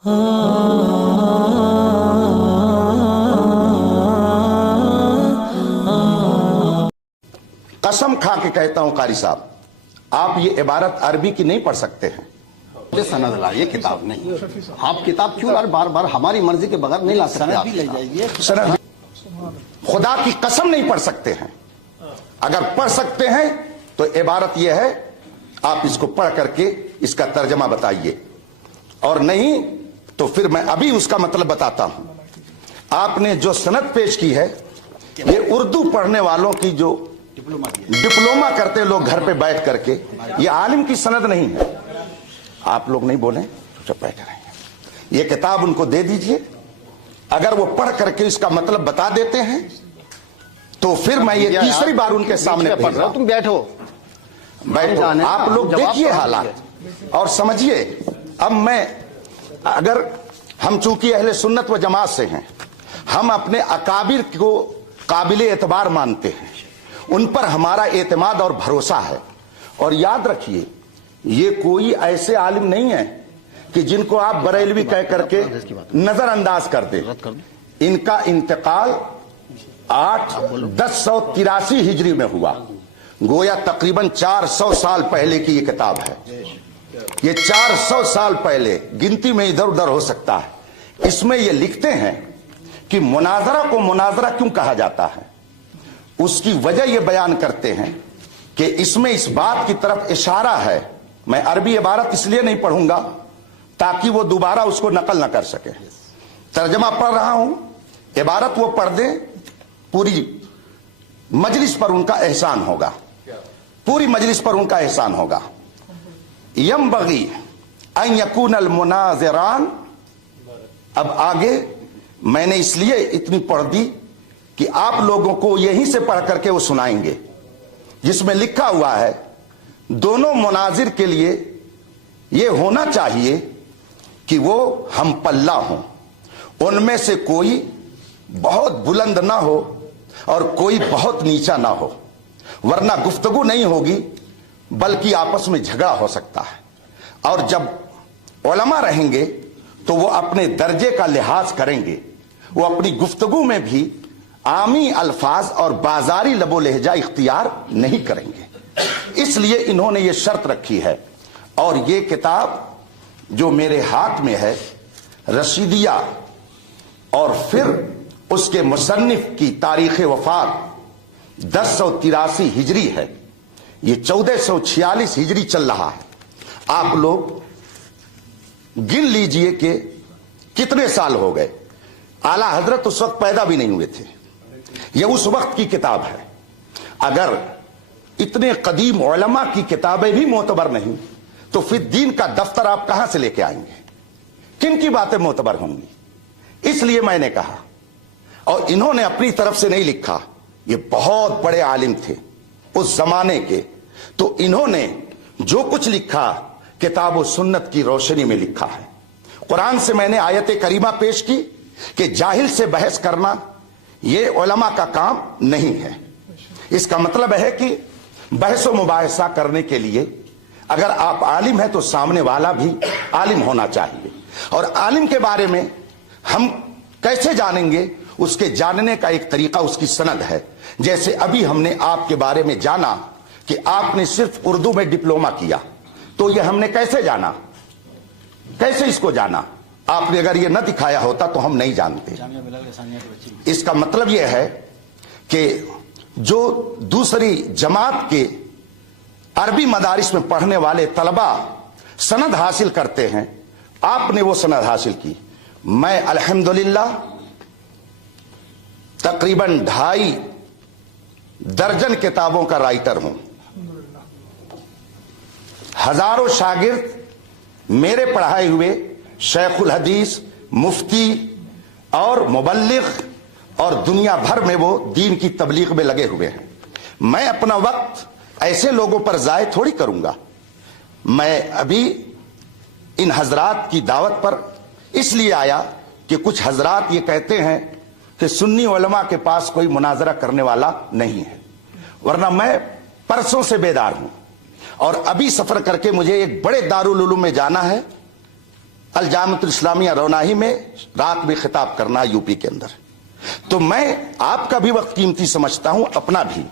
कसम खा के कहता हूं कारी साहब, आप ये इबारत अरबी की नहीं पढ़ सकते हैं। सनद लाइए, किताब नहीं। आप किताब क्यों बार बार हमारी मर्जी के बगैर नहीं ला सकते? सनद भी ले जाइए। सनद खुदा की कसम नहीं पढ़ सकते हैं। अगर पढ़ सकते हैं तो इबारत यह है, आप इसको पढ़ करके इसका तर्जमा बताइए, और नहीं तो फिर मैं अभी उसका मतलब बताता हूं। आपने जो सनद पेश की है, ये उर्दू पढ़ने वालों की जो डिप्लोमा करते लोग घर पे बैठ करके, ये आलिम की सनद नहीं है। आप लोग नहीं बोले, चुप बैठे रहेंगे। ये किताब उनको दे दीजिए, अगर वो पढ़ करके इसका मतलब बता देते हैं तो फिर मैं ये तीसरी बार उनके सामने पढ़ रहा हूं। तुम बैठो, आप लोग देखिए हालात और समझिए। अब मैं, अगर हम चूंकि अहले सुन्नत व जमात से हैं, हम अपने अकाबिर को काबिल एतबार मानते हैं, उन पर हमारा एतमाद और भरोसा है। और याद रखिए, ये कोई ऐसे आलिम नहीं है कि जिनको आप बरेलवी कह करके नजरअंदाज कर दे। इनका इंतकाल 1083 हिजरी में हुआ, गोया तकरीबन 400 साल पहले की ये किताब है। ये 400 साल पहले, गिनती में इधर उधर हो सकता है। इसमें ये लिखते हैं कि मुनाजरा को मुनाजरा क्यों कहा जाता है। उसकी वजह ये बयान करते हैं कि इसमें इस बात की तरफ इशारा है। मैं अरबी इबारत इसलिए नहीं पढ़ूंगा ताकि वो दोबारा उसको नकल न कर सके। तर्जमा पढ़ रहा हूं, इबारत वो पढ़ दे, पूरी मजलिस पर उनका एहसान होगा, पूरी मजलिस पर उनका एहसान होगा। यंबगी अन यकून अल मुनाज़िरान। अब आगे मैंने इसलिए इतनी पढ़ दी कि आप लोगों को यहीं से पढ़ करके वो सुनाएंगे, जिसमें लिखा हुआ है दोनों मुनाजिर के लिए ये होना चाहिए कि वो हम पल्ला हों, उनमें से कोई बहुत बुलंद ना हो और कोई बहुत नीचा ना हो, वरना गुफ्तगू नहीं होगी बल्कि आपस में झगड़ा हो सकता है। और जब उलमा रहेंगे तो वो अपने दर्जे का लिहाज करेंगे, वो अपनी गुफ्तगू में भी आमी अल्फाज और बाजारी लबो लहजा इख्तियार नहीं करेंगे। इसलिए इन्होंने ये शर्त रखी है। और ये किताब जो मेरे हाथ में है, रशीदिया, और फिर उसके मुसन्निफ की तारीख वफात 1083 हिजरी है, ये 1446 हिजरी चल रहा है। आप लोग गिन लीजिए कि कितने साल हो गए। आला हजरत उस वक्त पैदा भी नहीं हुए थे। यह उस वक्त की किताब है। अगर इतने कदीम उलमा की किताबें भी मोतबर नहीं, तो फिर दीन का दफ्तर आप कहां से लेके आएंगे? किन की बातें मोतबर होंगी? इसलिए मैंने कहा, और इन्होंने अपनी तरफ से नहीं लिखा, ये बहुत बड़े आलिम थे उस जमाने के, तो इन्होंने जो कुछ लिखा किताब व सुन्नत की रोशनी में लिखा है। कुरान से मैंने आयत करीमा पेश की कि जाहिल से बहस करना ये उलमा का काम नहीं है। इसका मतलब है कि बहस व मुबाहिसा करने के लिए अगर आप आलिम हैं तो सामने वाला भी आलिम होना चाहिए। और आलिम के बारे में हम कैसे जानेंगे? उसके जानने का एक तरीका उसकी सनद है। जैसे अभी हमने आपके बारे में जाना कि आपने सिर्फ उर्दू में डिप्लोमा किया, तो यह हमने कैसे जाना? कैसे इसको जाना? आपने अगर यह न दिखाया होता तो हम नहीं जानते। इसका मतलब यह है कि जो दूसरी जमात के अरबी मदारिस में पढ़ने वाले तलबा सनद हासिल करते हैं, आपने वो सनद हासिल की। मैं अल्हम्दुलिल्लाह तकरीबन 2.5 दर्जन किताबों का राइटर हूं। हजारों शागिर्द मेरे पढ़ाए हुए शेखुल हदीस, मुफ्ती और मुबल्लिग और दुनिया भर में वो दीन की तबलीग में लगे हुए हैं। मैं अपना वक्त ऐसे लोगों पर जाय थोड़ी करूंगा। मैं अभी इन हजरात की दावत पर इसलिए आया कि कुछ हजरात ये कहते हैं कि सुन्नी उलमा के पास कोई मुनाजरा करने वाला नहीं है, वरना मैं परसों से बेदार हूं। और अभी सफर करके मुझे एक बड़े दारुल उलूम में जाना है, अलजामत इस्लामिया रौनाही में रात में खिताब करना यूपी के अंदर। तो मैं आपका भी वक्त कीमती समझता हूं, अपना भी।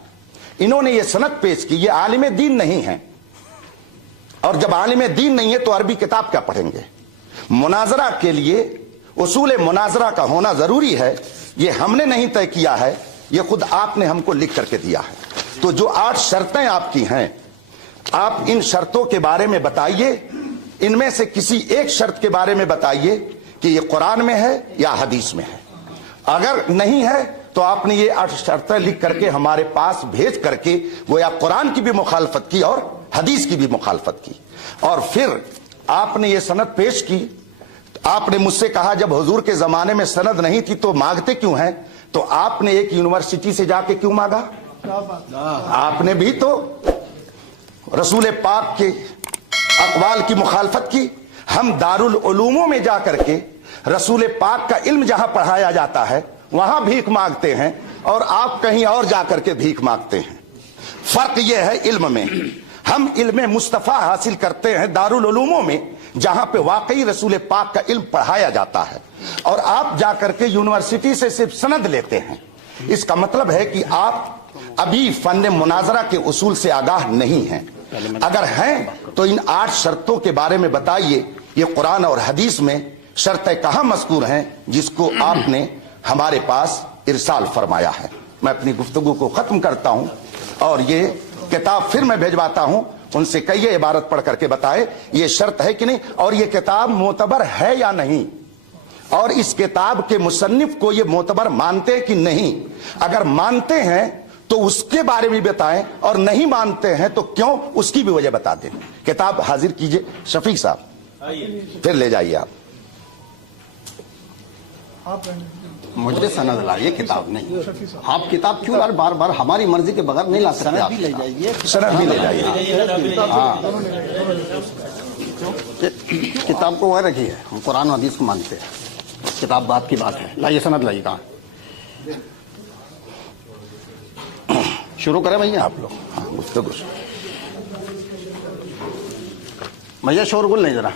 इन्होंने ये सनद पेश की, ये आलिम दीन नहीं है, और जब आलिम दीन नहीं है तो अरबी किताब क्या पढ़ेंगे। मुनाजरा के लिए उसूल मुनाजरा का होना जरूरी है, ये हमने नहीं तय किया है, ये खुद आपने हमको लिख करके दिया है। तो जो 8 शर्तें आपकी हैं, आप इन शर्तों के बारे में बताइए, इनमें से किसी एक शर्त के बारे में बताइए कि ये कुरान में है या हदीस में है। अगर नहीं है तो आपने ये 8 शर्तें लिख करके हमारे पास भेज करके गोया कुरान की भी मुखालफत की और हदीस की भी मुखालफत की, और फिर आपने ये सनद पेश की। आपने मुझसे कहा जब हुजूर के जमाने में सनद नहीं थी तो मांगते क्यों हैं, तो आपने एक यूनिवर्सिटी से जाके क्यों मांगा। आपने भी तो रसूल पाक के अक़वाल की मुखालफत की। हम दारुल उलूमों में जा करके रसूल पाक का इल्म जहां पढ़ाया जाता है वहां भीख मांगते हैं, और आप कहीं और जाकर के भीख मांगते हैं। फर्क यह है इल्म में, हम इल्म मुस्तफ़ा हासिल करते हैं दारुल उलूमों में जहां पे वाकई रसूल पाक का इल्म पढ़ाया जाता है, और आप जाकर के यूनिवर्सिटी से सिर्फ सनद लेते हैं। इसका मतलब है कि आप अभी फन मुनाजरा के उसूल से आगाह नहीं हैं। अगर हैं तो इन 8 शर्तों के बारे में बताइए, ये कुरान और हदीस में शर्तें कहां मज़कूर हैं जिसको आपने हमारे पास इरसाल फरमाया है। मैं अपनी गुफ्तगू को खत्म करता हूं, और ये किताब फिर मैं भेजवाता हूं, उनसे कहिए इबारत पढ़ करके बताए ये शर्त है कि नहीं, और ये किताब मोतबर है या नहीं, और इस किताब के मुसन्निफ को ये मोतबर मानते हैं कि नहीं। अगर मानते हैं तो उसके बारे में बताएं, और नहीं मानते हैं तो क्यों, उसकी भी वजह बता दें। किताब हाजिर कीजिए शफीक साहब, फिर ले जाइए आप। मुझे सनद लाइए, किताब नहीं। आप किताब क्यों यार बार बार हमारी मर्जी के बगैर नहीं ला सकते। सनद भी ले जाइए, सनद भी ले जाइए। हाँ, किताब को वह रखिए, हम कुरान हदीस को मानते हैं, किताब बात की बात है। लाइए सनद लाइए। कहाँ शुरू करें भैया आप लोग। हाँ, गुफ्तगू भैया शोरगुल नहीं, जरा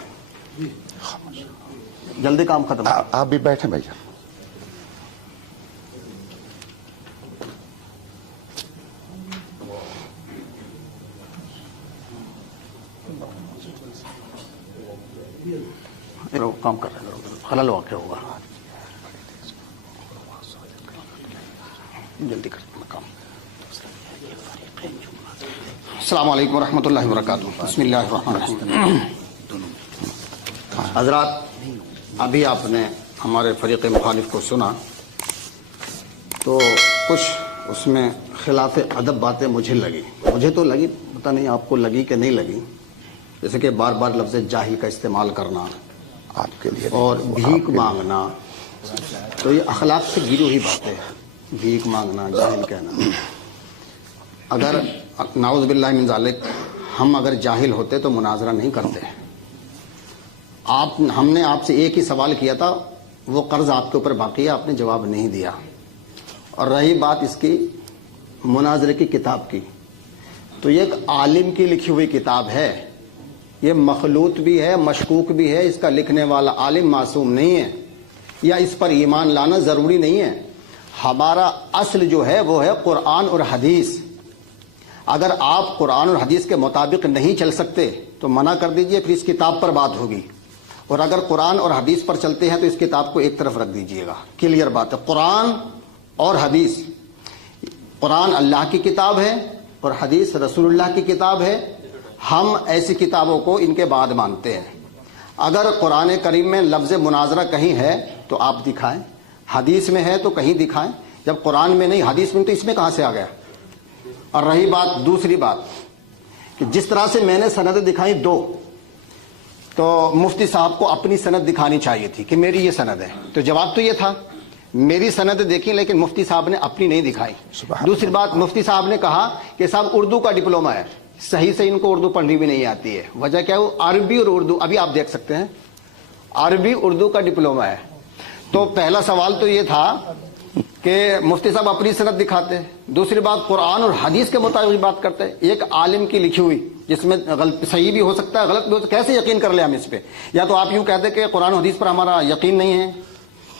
जल्दी काम खत्म। आप भी बैठे भैया। काम कर रहे हैं, खलल वाक़ होगा, जल्दी कर काम। अस्सलाम वालेकुम रहमतुल्लाहि व बरकातुहू। बिस्मिल्लाहिर्रहमानिर्रहीम। हज़रात, अभी आपने हमारे फरीक़ मुखालिफ को सुना तो कुछ उसमें खिलाफ अदब बातें मुझे लगी। मुझे तो लगी, पता नहीं आपको लगी कि नहीं लगी। जैसे कि बार बार लफ्ज़ जाहिल का इस्तेमाल करना आपके लिए और भीख मांगना, तो ये अखलाक से गिरी हुई बातें हैं। भीख मांगना, जाहिल कहना। अगर नाउज़ बिल्लाहि मिन ज़ालिक हम अगर जाहिल होते तो मुनाजरा नहीं करते। हमने आपसे एक ही सवाल किया था, वो कर्ज आपके ऊपर बाकी है, आपने जवाब नहीं दिया। और रही बात इसकी मुनाजरे की किताब की, तो ये एक आलिम की लिखी हुई किताब है। ये मखलूत भी है, मशकूक भी है। इसका लिखने वाला आलिम मासूम नहीं है, या इस पर ईमान लाना ज़रूरी नहीं है। हमारा असल जो है वो है कुरान और हदीस। अगर आप कुरान और हदीस के मुताबिक नहीं चल सकते तो मना कर दीजिए, फिर इस किताब पर बात होगी। और अगर कुरान और हदीस पर चलते हैं तो इस किताब को एक तरफ रख दीजिएगा। क्लियर बात है। कुरान और हदीस, कुरान अल्लाह की किताब है और हदीस रसूलुल्लाह की किताब है। हम ऐसी किताबों को इनके बाद मानते हैं। अगर कुरान करीम में लफ्ज़ मुनाजरा कहीं है तो आप दिखाएं, हदीस में है तो कहीं दिखाएं। जब कुरान में नहीं, हदीस में, तो इसमें कहाँ से आ गया। और रही बात, दूसरी बात कि जिस तरह से मैंने सनद दिखाई दो, तो मुफ्ती साहब को अपनी सनद दिखानी चाहिए थी कि मेरी ये सनद है। तो जवाब तो ये था, मेरी सनद देखी, लेकिन मुफ्ती साहब ने अपनी नहीं दिखाई। दूसरी बात, मुफ्ती साहब ने कहा कि साहब उर्दू का डिप्लोमा है। सही से इनको उर्दू पढ़नी भी नहीं आती है। वजह क्या है, अरबी और उर्दू, अभी आप देख सकते हैं, अरबी उर्दू का डिप्लोमा है। तो पहला सवाल तो ये था کہ مفتی صاحب اپنی سند دکھاتے ہیں، دوسری بات قرآن اور حدیث کے مطابق بات کرتے ہیں، ایک عالم کی لکھی ہوئی جس میں صحیح بھی ہو سکتا ہے غلط بھی ہو سکتا ہے، کیسے یقین کر لیں ہم اس پہ؟ یا تو آپ یوں کہتے کہ قرآن و حدیث پر ہمارا یقین نہیں ہے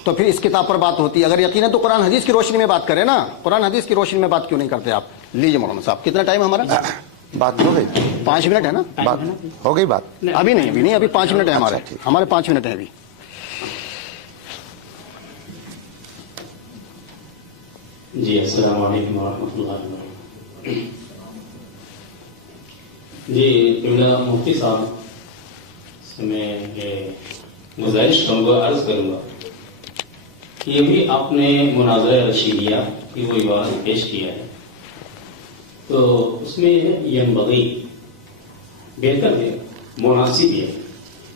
تو پھر اس کتاب پر بات ہوتی ہے، اگر یقین ہے تو قرآن حدیث کی روشنی میں بات کریں نا، قرآن حدیث کی روشنی میں بات کیوں نہیں کرتے آپ؟ لیجیے مولانا صاحب، کتنا ٹائم ہمارا؟ بات ہو گئی، 5 منٹ ہے نا؟ بات ہو گئی بات؟ ابھی نہیں، ابھی 5 منٹ ہے ہمارے 5 منٹ ہے ابھی۔ جی السلام علیکم ورحمۃ اللہ وبرکاتہ۔ جی قبلہ مفتی صاحب سے میں یہ گزارش کروں گا، عرض کروں گا کہ یہ بھی آپ نے مناظرہ رشیدیہ کی وہ عبارت پیش کیا ہے، تو اس میں ینبغی بہتر ہے، مناسب ہے۔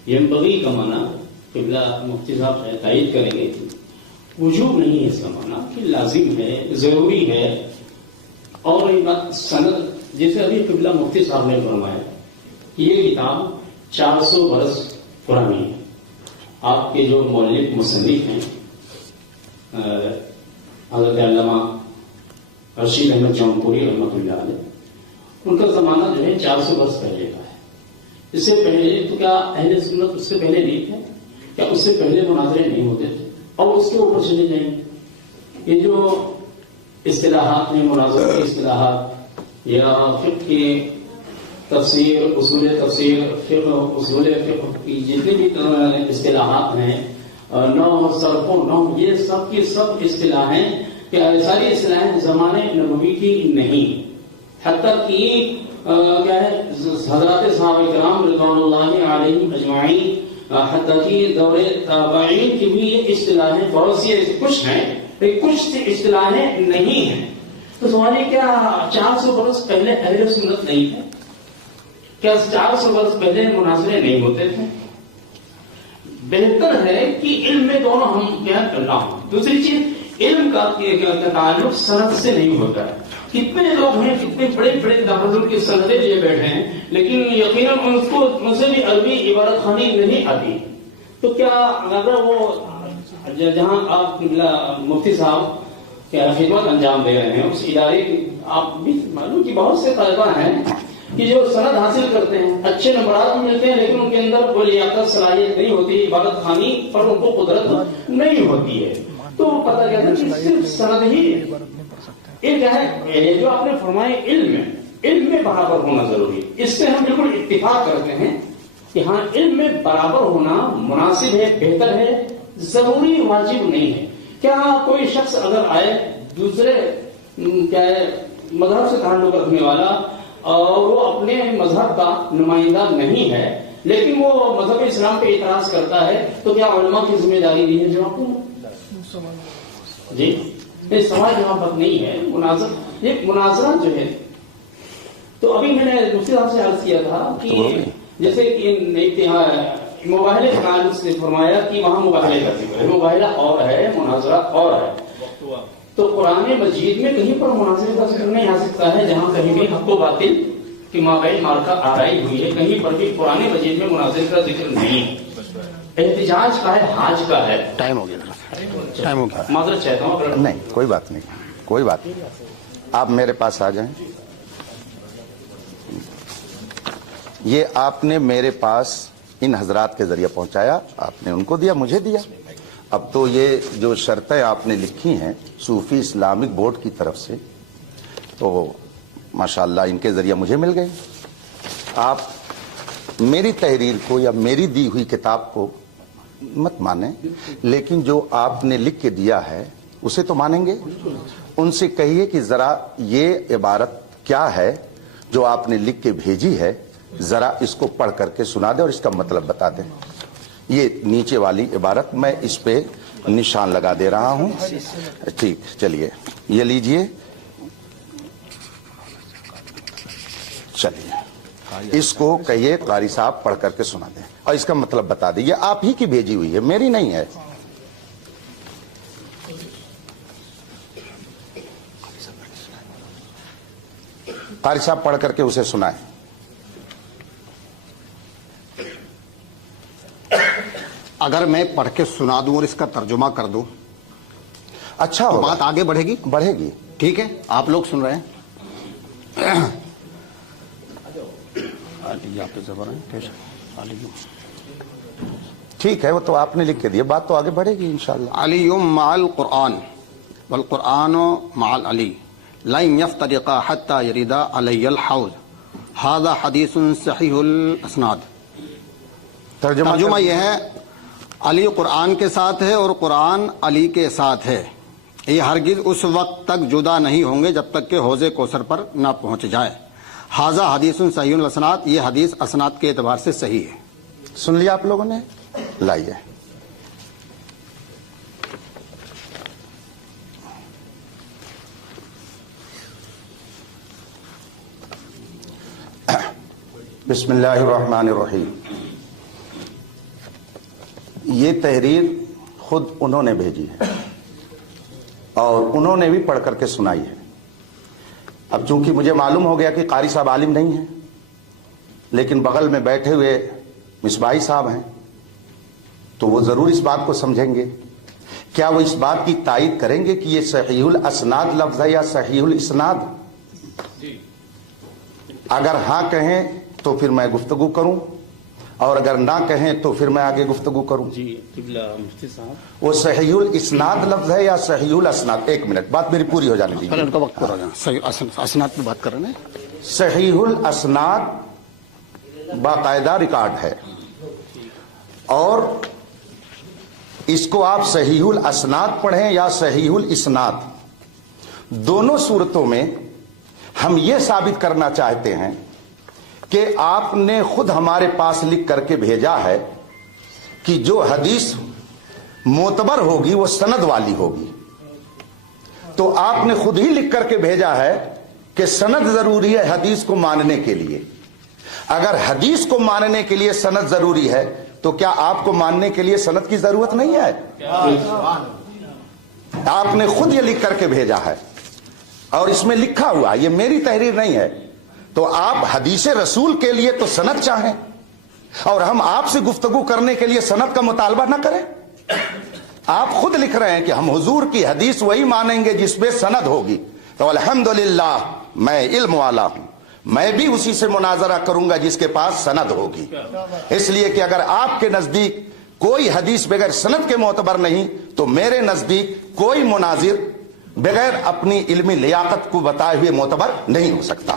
ینبغی کا معنی قبلہ مفتی صاحب تائید کریں گے، وجوب نہیں ہے اس کا معنی کہ لازم ہے، ضروری ہے۔ اور سند جیسے ابھی قبلہ مفتی صاحب نے فرمایا، یہ کتاب 400 برس پرانی ہے۔ آپ کے جو مؤلف مصنف ہیں حضرت علامہ رشید احمد جونپوری رحمۃ اللہ علیہ، ان کا زمانہ جو ہے 400 برس پہلے کا ہے۔ اس سے پہلے تو کیا اہل سنت اس سے پہلے نہیں تھے؟ کیا اس سے پہلے مناظرے نہیں ہوتے تھے؟ اور اس کے اوپر چلے جائیں، یہ جو اصطلاحات ہیں، مناظروں کی اصطلاحات یا فقہ کی تفسیر، اصول تفسیر، فقہ اصول فقہ کی جتنی بھی اصطلاحات ہیں، نو صرف و نو، یہ سب کی سب اصطلاحیں کہ ساری اصطلاحیں زمانے نبوی کی نہیں، حتیٰ کہ کیا ہے حضرات صحابہ کرام رضوان اللہ علیہم اجمعین، حتیٰ کہ دور تابعین کی بھی یہ اصطلاحیں بہت سی کچھ ہیں، کچھ اصطلاحیں نہیں ہیں۔ تو سوال یہ کیا 400 برس پہلے اہل سنت نہیں تھے؟ کیا 400 برس پہلے مناظرے نہیں ہوتے تھے؟ بہتر ہے کہ علم میں دونوں ہم کیا کرنا ہو۔ دوسری چیز، علم کا تعلق سند سے نہیں ہوتا ہے۔ کتنے لوگ ہیں، کتنے بڑے بڑے دارالعلوم کی سندیں لیے بیٹھے ہیں، لیکن یقیناً ان سے بھی عربی عبارت خوانی نہیں آتی۔ تو کیا اگر وہ جہاں آپ مفتی صاحب کیا خدمت انجام دے رہے ہیں اس ادارے کی، آپ بھی معلوم کہ بہت سے طالبہ ہیں کہ جو سند حاصل کرتے ہیں، اچھے نمبرات ملتے ہیں، لیکن ان کے اندر کوئی لیاقت صلاحیت نہیں ہوتی، عبادت خوانی پر ان کو قدرت نہیں ہوتی ہے۔ تو پتہ کیا کہ صرف سند ہی یہ کیا ہے، جو آپ نے فرمایا علم میں برابر ہونا ضروری ہے، اس سے ہم بالکل اتفاق کرتے ہیں کہ ہاں علم میں برابر ہونا مناسب ہے، بہتر ہے، ضروری واجب نہیں ہے۔ کیا کوئی شخص اگر آئے دوسرے کیا ہے مذہب سے تعلق رکھنے والا اور وہ اپنے مذہب کا نمائندہ نہیں ہے لیکن وہ مذہب اسلام پہ اعتراض کرتا ہے، تو کیا علماء کی ذمہ داری نہیں ہے جواب دوں؟ جی یہ سوال جواب وقت نہیں ہے، مناظرہ جو ہے۔ تو ابھی میں نے مفتی صاحب سے عرض کیا تھا کہ جیسے کہ مباحلے کے تعلق سے فرمایا کہ وہاں مباحلے کا ذکر ہے، مباحلہ اور ہے، مناظرہ اور ہے۔ تو قرآن مجید میں کہیں پر مناظرے کا ذکر نہیں آ سکتا ہے، جہاں کہیں بھی حق و باطل کی مابین مارکا آرائی ہوئی ہے، کہیں پر بھی قرآن مجید میں مناظرے کا ذکر نہیں۔ احتجاج کا ہے، حاج کا ہے۔ ٹائم ہو گیا، ٹائم ہو گیا، معذرت چاہتا ہوں۔ نہیں کوئی بات نہیں، کوئی بات نہیں، آپ میرے پاس آ جائیں۔ یہ آپ نے میرے پاس ان حضرات کے ذریعے پہنچایا، آپ نے ان کو دیا، مجھے دیا۔ اب تو یہ جو شرطیں آپ نے لکھی ہیں صوفی اسلامک بورڈ کی طرف سے، تو ماشاءاللہ ان کے ذریعے مجھے مل گئی۔ آپ میری تحریر کو یا میری دی ہوئی کتاب کو مت مانیں، لیکن جو آپ نے لکھ کے دیا ہے اسے تو مانیں گے۔ ان سے کہیے کہ ذرا یہ عبارت کیا ہے جو آپ نے لکھ کے بھیجی ہے، ذرا اس کو پڑھ کر کے سنا دیں اور اس کا مطلب بتا دیں۔ یہ نیچے والی عبارت میں اس پہ نشان لگا دے رہا ہوں۔ ٹھیک، چلیے یہ لیجئے، چلیے اس کو کہیے قاری صاحب پڑھ کر کے سنا دیں اور اس کا مطلب بتا دیں۔ یہ آپ ہی کی بھیجی ہوئی ہے، میری نہیں ہے۔ قاری صاحب پڑھ کر کے اسے سنائیں۔ اگر میں پڑھ کے سنا دوں اور اس کا ترجمہ کر دوں अच्छा तो होगा। बात आगे बढ़ेगी। बढ़ेगी। ठीक है, आप लोग सुन रहे हैं। अली, आप पे ज़बर हैं कैसे? अली ठीक है, वो तो आपने लिख के दिया, बात तो आगे बढ़ेगी इंशाल्लाह। अलीयुम माल कुरान वल कुरानो माल अली लन यफ्तरिका हत्ता यरिदा अलैयल हौज हादा हदीसुन सहीहुल असनाद। तर्जुमा यह है, अली कुरान के साथ है और कुरान अली के साथ है। ये हरगिज उस वक्त तक जुदा नहीं होंगे जब तक कि हौज़े कौसर पर ना पहुंच जाए। हाजा हदीसुन सहीहुल असनाद, ये हदीस असनाद के एतबार से सही है। सुन लिया आप लोगों ने? लाइए। बिस्मिल्लाहिर्रहमानिर्रहीम। ये तहरीर खुद उन्होंने भेजी है और उन्होंने भी पढ़ करके सुनाई है। अब चूंकि मुझे मालूम हो गया कि कारी साहब आलिम नहीं हैं, लेकिन बगल में बैठे हुए मिसबाही साहब हैं, तो वो जरूर इस बात को समझेंगे। क्या वो इस बात की तायीद करेंगे कि ये सहीहुल असनाद लफ्ज है या सहीहुल इस्नाद? अगर हाँ कहें तो फिर मैं गुफ्तगू करूं, और अगर ना कहें तो फिर मैं आगे गुफ्तगू करूं। जी मुफ्ती साहब, वो सहीहुल इस्नाद लफ्ज है या सहीहुल असनाद? एक मिनट, बात मेरी पूरी हो जाने पहले दीजिए। उनका वक्त पूरा हो जाना। सही असनाद पे बात कर रहे हैं। सहीहुल असनाद बाकायदा रिकॉर्ड है, और इसको आप सहीहुल असनाद पढ़ें या सहीहुल इस्नाद, दोनों सूरतों में हम ये साबित करना चाहते हैं कि आपने खुद हमारे पास लिख करके भेजा है कि जो हदीस मोतबर होगी वो सनद वाली होगी। तो आपने खुद ही लिख करके भेजा है कि सनद जरूरी है हदीस को मानने के लिए। अगर हदीस को मानने के लिए सनद जरूरी है तो क्या आपको मानने के लिए सनद की जरूरत नहीं है? आपने खुद ये लिख करके भेजा है और इसमें लिखा हुआ, ये मेरी तहरीर नहीं है। तो आप हदीस रसूल के लिए तो सनद चाहें और हम आपसे गुफ्तगू करने के लिए सनद का मुतालबा ना करें। आप खुद लिख रहे हैं कि हम हुजूर की हदीस वही मानेंगे जिसमें सनद होगी। तो अल्हम्दुलिल्लाह, मैं इल्म वाला हूं, मैं भी उसी से मुनाजरा करूंगा जिसके पास सनद होगी। इसलिए कि अगर आपके नजदीक कोई हदीस बगैर सनद के मोतबर नहीं, तो मेरे नजदीक कोई मुनाजिर बगैर अपनी इल्मी लियाकत को बताए हुए मोतबर नहीं हो सकता।